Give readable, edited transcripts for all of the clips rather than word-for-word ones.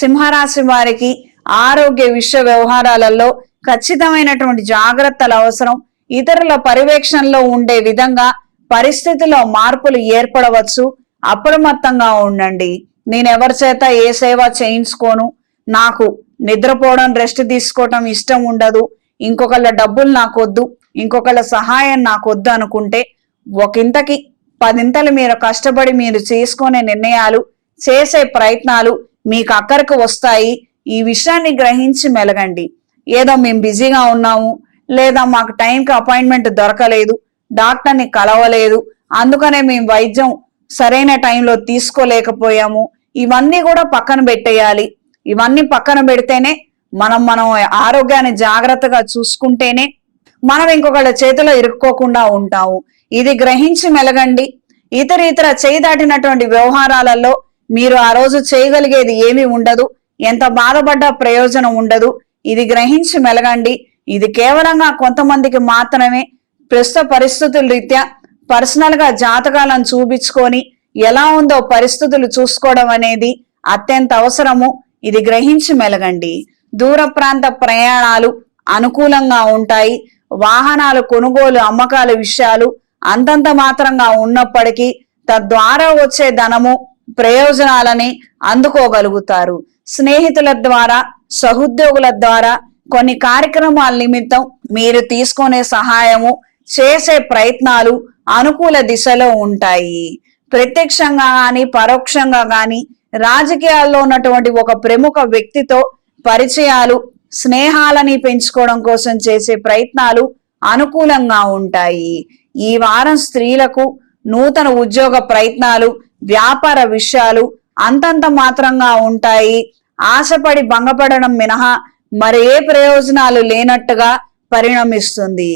సింహరాశి వారికి ఆరోగ్య విషయ వ్యవహారాలలో ఖచ్చితమైనటువంటి జాగ్రత్తలు అవసరం. ఇతరుల పర్యవేక్షణలో ఉండే విధంగా పరిస్థితిలో మార్పులు ఏర్పడవచ్చు. అప్రమత్తంగా ఉండండి. నేను ఎవరి చేత ఏ సేవ చేయించుకోను, నాకు నిద్రపోవడం రెస్ట్ తీసుకోవటం ఇష్టం ఉండదు, ఇంకొకళ్ళ డబ్బులు నాకొద్దు, ఇంకొకళ్ళ సహాయం నాకొద్దు అనుకుంటే ఒకంతకి పదింతలు మీరు కష్టపడి మీరు చేసుకునే నిర్ణయాలు, చేసే ప్రయత్నాలు మీకు అక్కరకు వస్తాయి. ఈ విషయాన్ని గ్రహించి మెలగండి. ఏదో మేము బిజీగా ఉన్నాము, లేదా మాకు టైంకి అపాయింట్మెంట్ దొరకలేదు, డాక్టర్ని కలవలేదు, అందుకనే మేము వైద్యం సరైన టైంలో తీసుకోలేకపోయాము, ఇవన్నీ కూడా పక్కన పెట్టేయాలి. ఇవన్నీ పక్కన పెడితేనే మనం ఆరోగ్యాన్ని జాగ్రత్తగా చూసుకుంటేనే మనం ఇంకొకళ్ళ చేతిలో ఇరుక్కోకుండా ఉంటాము. ఇది గ్రహించి మెలగండి. ఇతర చేయి దాటినటువంటి వ్యవహారాలలో మీరు ఆ రోజు చేయగలిగేది ఏమీ ఉండదు, ఎంత బాధపడ్డా ప్రయోజనం ఉండదు. ఇది గ్రహించి మెలగండి. ఇది కేవలంగా కొంతమందికి మాత్రమే. ప్రస్తుత పరిస్థితుల రీత్యా పర్సనల్ గా జాతకాలను చూపించుకొని ఎలా ఉందో పరిస్థితులు చూసుకోవడం అనేది అత్యంత అవసరము. ఇది గ్రహించి మెలగండి. దూర ప్రాంత ప్రయాణాలు అనుకూలంగా ఉంటాయి. వాహనాలు కొనుగోలు అమ్మకాల విషయాలు అంతంత మాత్రంగా ఉన్నప్పటికీ తద్వారా వచ్చే ధనము ప్రయోజనాలని అందుకోగలుగుతారు. స్నేహితుల ద్వారా, సహోద్యోగుల ద్వారా కొన్ని కార్యక్రమాల నిమిత్తం మీరు తీసుకునే సహాయము, చేసే ప్రయత్నాలు అనుకూల దిశలో ఉంటాయి. ప్రత్యక్షంగా గాని పరోక్షంగా గాని రాజకీయాల్లో ఉన్నటువంటి ఒక ప్రముఖ వ్యక్తితో పరిచయాలు, స్నేహాలని పెంచుకోవడం కోసం చేసే ప్రయత్నాలు అనుకూలంగా ఉంటాయి. ఈ వారం స్త్రీలకు నూతన ఉద్యోగ ప్రయత్నాలు, వ్యాపార విషయాలు అంతంత మాత్రంగా ఉంటాయి. ఆశపడి భంగపడడం మినహా మరే ప్రయోజనాలు లేనట్టుగా పరిణమిస్తుంది.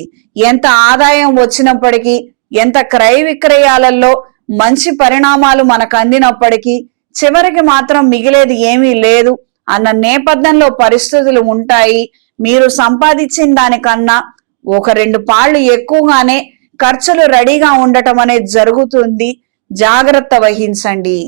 ఎంత ఆదాయం వచ్చినప్పటికీ, ఎంత క్రయ విక్రయాలలో మంచి పరిణామాలు మనకు అందినప్పటికీ చివరికి మాత్రం మిగిలేది ఏమీ లేదు అన్న నేపథ్యంలో పరిస్థితులు ఉంటాయి. మీరు సంపాదించిన దానికన్నా ఒక 2 పాళ్ళు ఎక్కువగానే ఖర్చులు రెడీగా ఉండటం అనేది జరుగుతుంది. జాగ్రత్త వహించండి.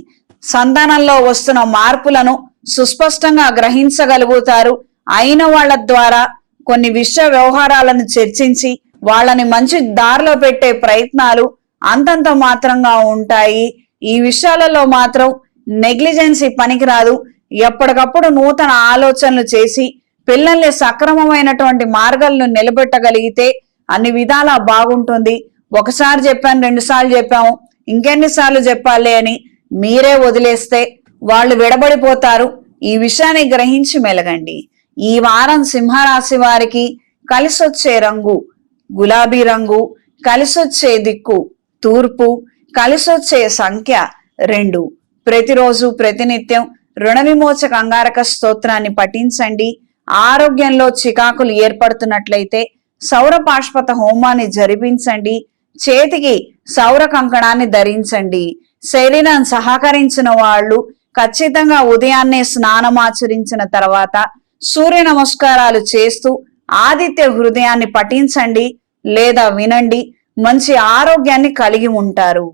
సంతానంలో వస్తున్న మార్పులను సుస్పష్టంగా గ్రహించగలుగుతారు. అయిన వాళ్ళ ద్వారా కొన్ని విషయ వ్యవహారాలను చర్చించి వాళ్ళని మంచి దారిలో పెట్టే ప్రయత్నాలు అంతంత మాత్రంగా ఉంటాయి. ఈ విషయాలలో మాత్రం నెగ్లిజెన్సీ పనికిరాదు. ఎప్పటికప్పుడు నూతన ఆలోచనలు చేసి పిల్లల్ని సక్రమమైనటువంటి మార్గాలను నిలబెట్టగలిగితే అన్ని విధాలా బాగుంటుంది. ఒకసారి చెప్పాను, 2 సార్లు చెప్పాము, ఇంకెన్నిసార్లు చెప్పాలి అని మీరే వదిలేస్తే వాళ్ళు విడబడిపోతారు. ఈ విషయాన్ని గ్రహించి మెలగండి. ఈ వారం సింహరాశి వారికి కలిసొచ్చే రంగు గులాబీ రంగు, కలిసొచ్చే దిక్కు తూర్పు, కలిసొచ్చే సంఖ్య 2. ప్రతిరోజు ప్రతినిత్యం రుణ విమోచక అంగారక స్తోత్రాన్ని పఠించండి. ఆరోగ్యంలో చికాకులు ఏర్పడుతున్నట్లయితే సౌర పాష్పత హోమాన్ని జరిపించండి. చేతికి సౌర కంకణాన్ని ధరించండి. శరీరం సహకరించిన వాళ్ళు ఖచ్చితంగా ఉదయాన్నే స్నానమాచరించిన తర్వాత సూర్య నమస్కారాలు చేస్తూ ఆదిత్య హృదయాన్ని పఠించండి లేదా వినండి. మంచి ఆరోగ్యాన్ని కలిగి ఉంటారు.